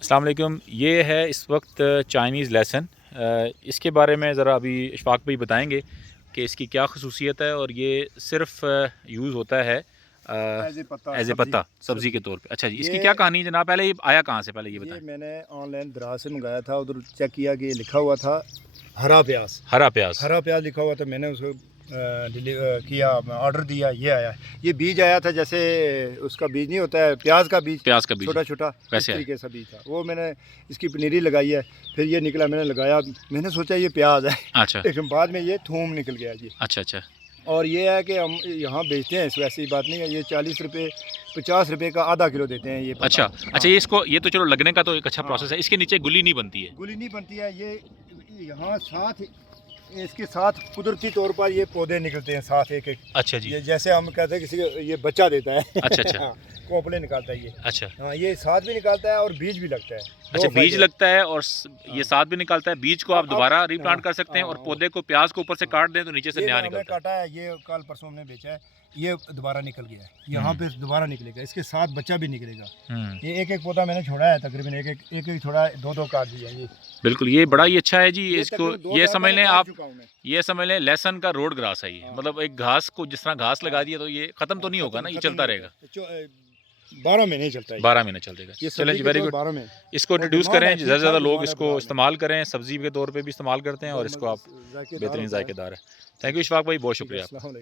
अस्सलाम वालेकुम। ये है इस वक्त चाइनीज़ लहसुन। इसके बारे में ज़रा अभी इशफाक भाई बताएंगे कि इसकी क्या खसूसियत है और ये सिर्फ़ यूज़ होता है एज ए पत्ता एज़ ए सब्जी पत्ता सब्ज़ी के सब्जी तौर पे। अच्छा जी, इसकी ये क्या कहानी है जनाब? पहले ये आया कहाँ से, पहले ये ये बताएं। मैंने ऑनलाइन दराज से मंगाया था। उधर चेक किया कि लिखा हुआ था हरा प्याज। हरा प्याज। हरा प्याज लिखा हुआ था। मैंने उसको किया, ऑर्डर दिया, ये आया। ये बीज आया था, जैसे उसका बीज नहीं होता है प्याज का बीज, प्याज का बीज छोटा छोटा, इस वैसे है। तरीके से बीज था वो। मैंने इसकी पनीरी लगाई है, फिर ये निकला, मैंने लगाया, मैंने सोचा ये प्याज है अच्छा लेकिन बाद में ये थूम निकल गया जी। अच्छा अच्छा। और ये है कि हम यहाँ बेचते हैं, इसको ऐसी बात नहीं है। ये 40 रुपये 50 रुपये का आधा किलो देते हैं ये पत्ता। अच्छा हाँ अच्छा, ये इसको ये तो चलो लगने का तो एक अच्छा हाँ, प्रोसेस है, इसके नीचे गुली नहीं बनती है। गुली नहीं बनती है। ये यहाँ साथ, इसके साथ कुदरती तौर पर ये पौधे निकलते हैं साथ एक एक। अच्छा जी। ये जैसे हम कहते हैं किसी को ये बच्चा देता है अच्छा अच्छा। हाँ, कोपले निकालता है ये। अच्छा हाँ, ये साथ भी निकालता है और बीज भी लगता है। अच्छा, दो बीज फायदे। लगता है और हाँ। ये साथ भी निकालता है। बीज को आप अब दोबारा हाँ रीप्लांट कर सकते हैं और हाँ पौधे को, प्याज को ऊपर से हाँ। काट दें तो नीचे से ये नया हमने निकलता है। काटा है, ये कल परसों हमने बेचा है, ये दोबारा निकल गया है। यहाँ हम्म। पे दोबारा निकलेगा, इसके साथ बच्चा भी निकलेगा। हम्म। ये एक एक पौधा मैंने छोड़ा है, तकरीबन एक एक छोड़ा है, दो दो काट दिया ये। बिल्कुल, ये बड़ा ही अच्छा है जी। ये इसको तकरीबन दो ये दरार समझ मैंने लें काट आप, चुका हूँ मैं। ये समझ लें लहसुन का रोड ग्रास है ये। हाँ। मतलब एक घास को जिस तरह घास लगा दिया तो ये खत्म तो नहीं होगा ना, ये चलता रहेगा। 12 महीने चलता है 12 महीने चलेगा। ये चलें सब्जी जी, के वेरी तौर गुड। 12 में। इसको और इंट्रोड्यूस डिमांड करें, है, ज़्यादा ठीक से ज़्यादा ठाक लोग डिमांड है इसको बाजार में। इस्तेमाल करें, सब्ज़ी के तौर पे भी इस्तेमाल करते हैं और इसको आप जायकेदार बेहतरीन होता है। जायकेदार है। थैंक यू इशफाक भाई, बहुत ठीक है, शुक्रिया। अस्सलाम वालेकुम।